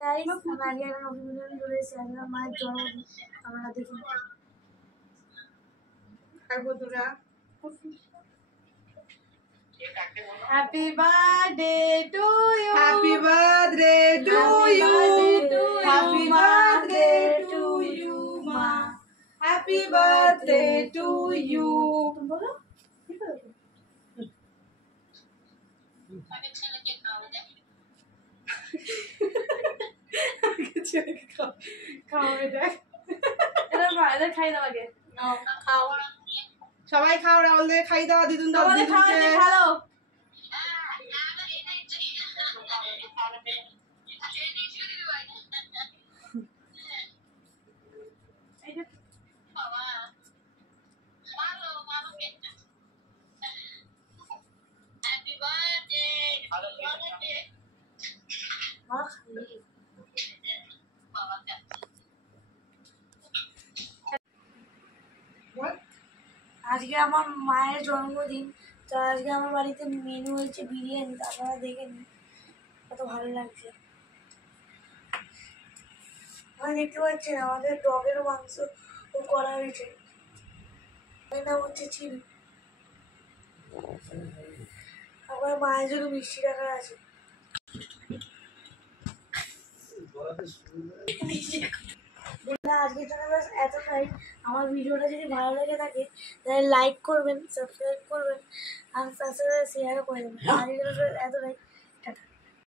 Guys আমি একটা নতুন ভিডিও চলে এসেছি। আমার মায়ের জন্মদিন আমরা দেখি। আর বন্ধুরা happy birthday to you, happy birthday to you, happy birthday to you মা, হ্যাপি বার্থডে টু ইউ। বলো খাওয়াবে দেখ, এটা খাই দাও আগে। খাও সবাই খাও, রাহুল দে খাই দাও, দিদুন দাও, তোমাদের খাওয়া দিদুনকে ভালো। আজকে আমার মায়ের জন্মদিন, তো আজকে আমার বাড়িতে মেনু হয়েছে বিরিয়ানি। আপনারা দেখে নিন কত ভালো লাগছে। আপনারা দেখতে পাচ্ছেন আমাদের ডগের মাংস করা হয়েছে। এর নাম হচ্ছে চিলি। আমার মায়ের জন্য মিষ্টি রাখা আছে। আজকের জন্য ব্যাস এতটাই। আমার ভিডিওটা যদি ভালো লেগে থাকে তাহলে লাইক করবেন, সাবস্ক্রাইব করবেন আর তার সাথে শেয়ারও করে দেবেন। আজকের জন্য এতটাই।